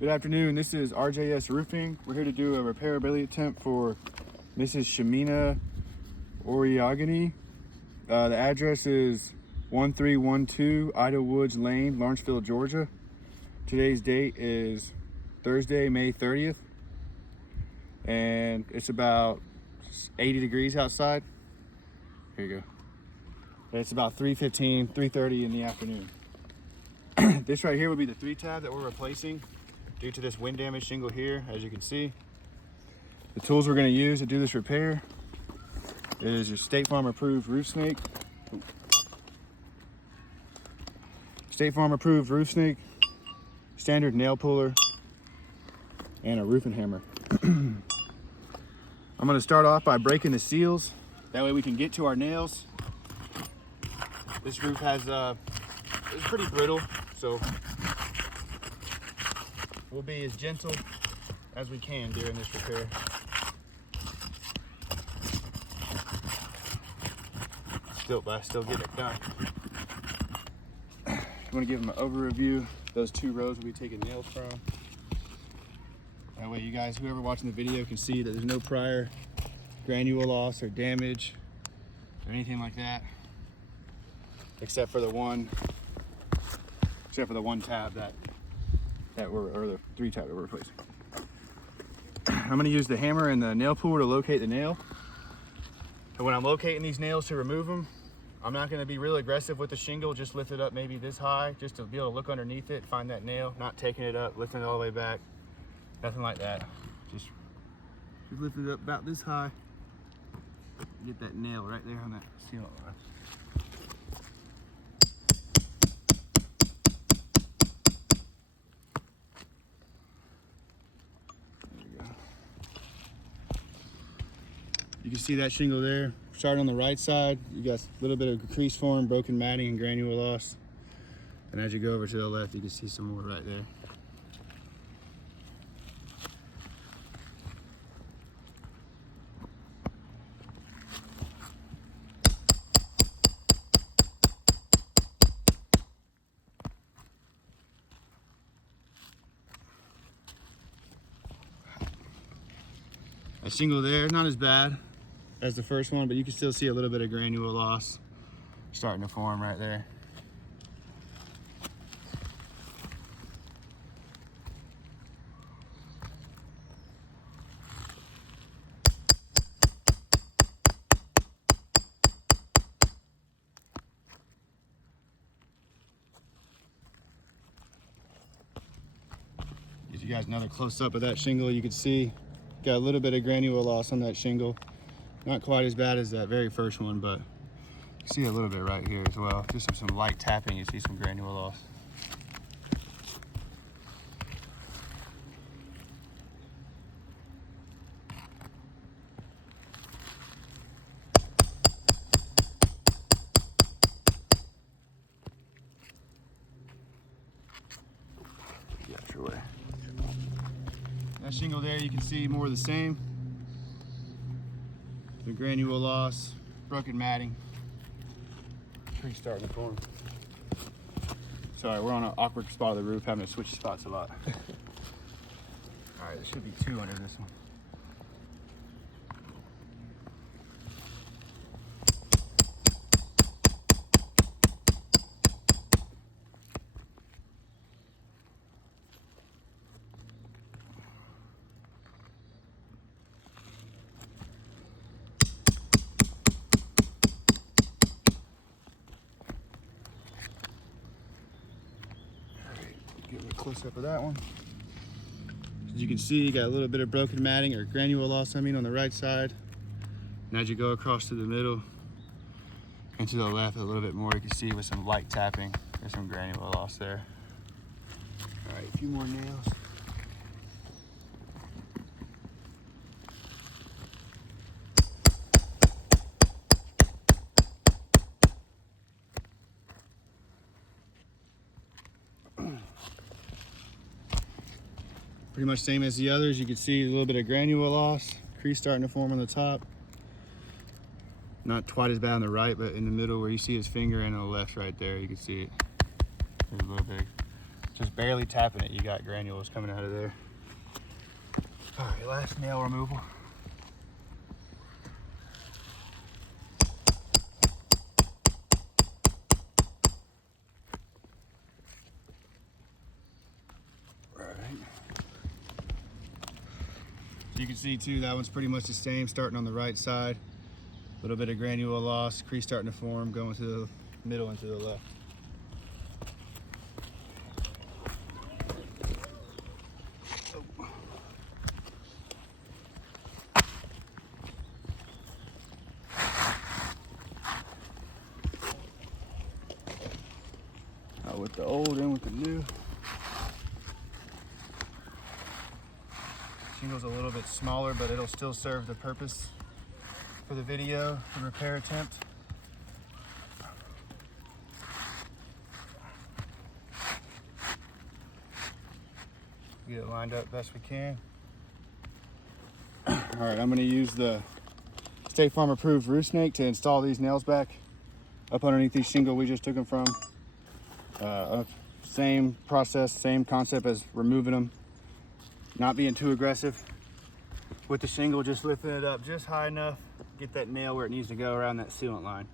Good afternoon, this is RJS Roofing. We're here to do a repairability attempt for Mrs. Ishimine Orieoghene. The address is 1312 Ida Woods Lane, Lawrenceville, Georgia. Today's date is Thursday, May 30th. And it's about 80 degrees outside. Here you go. It's about 3:30 in the afternoon. This right here would be the 3-tab that we're replacing due to this wind damage shingle here, as you can see. The tools we're going to use to do this repair is your State Farm approved roof snake. State Farm approved roof snake, standard nail puller, and a roofing hammer. I'm going to start off by breaking the seals. That way we can get to our nails. This roof has it's pretty brittle, so we'll be as gentle as we can during this repair. Still getting it done. I'm going to give them an overview. Those two rows we'll be taking nails from. That way you guys, whoever watching the video, can see that there's no prior granule loss or damage or anything like that, except for the one tab or the 3-tab that we're replacing. I'm going to use the hammer and the nail puller to locate the nail. And when I'm locating these nails to remove them, I'm not going to be real aggressive with the shingle. Just lift it up maybe this high, just to be able to look underneath it, find that nail. Not taking it up, lifting it all the way back, nothing like that. Just lift it up about this high. Get that nail right there on that seal line. You can see that shingle there. Starting on the right side, you got a little bit of crease form, broken matting, and granule loss. And as you go over to the left, you can see some more right there. That shingle there, not as bad as the first one, but you can still see a little bit of granule loss starting to form right there. Give you guys another close up of that shingle. You can see got a little bit of granule loss on that shingle. Not quite as bad as that very first one, but you see a little bit right here as well. Just some light tapping, you see some granule loss. Get out your way. That shingle there, you can see more of the same. The granule loss, broken matting, tree starting to form. Sorry, we're on an awkward spot of the roof, having to switch spots a lot. All right, there should be 2 under this one. Get a close up of that one. As you can see, you got a little bit of broken matting or granule loss, on the right side. And as you go across to the middle and to the left a little bit more, you can see with some light tapping, there's some granule loss there. All right, a few more nails. Pretty much same as the others. You can see a little bit of granule loss, crease starting to form on the top. Not quite as bad on the right, but in the middle where you see his finger and on the left right there, you can see it. There's a little bit Just barely tapping it, you got granules coming out of there. All right, last nail removal. You can see too, that one's pretty much the same, starting on the right side. A little bit of granule loss, crease starting to form, going to the middle and to the left. With the old and with the new. Shingle's a little bit smaller, but it'll still serve the purpose for the video, the repair attempt. Get it lined up best we can. All right, I'm gonna use the State Farm approved roof snake to install these nails back up underneath these shingle we just took them from. Same process, same concept as removing them. Not being too aggressive with the shingle, just lifting it up just high enough, get that nail where it needs to go around that sealant line.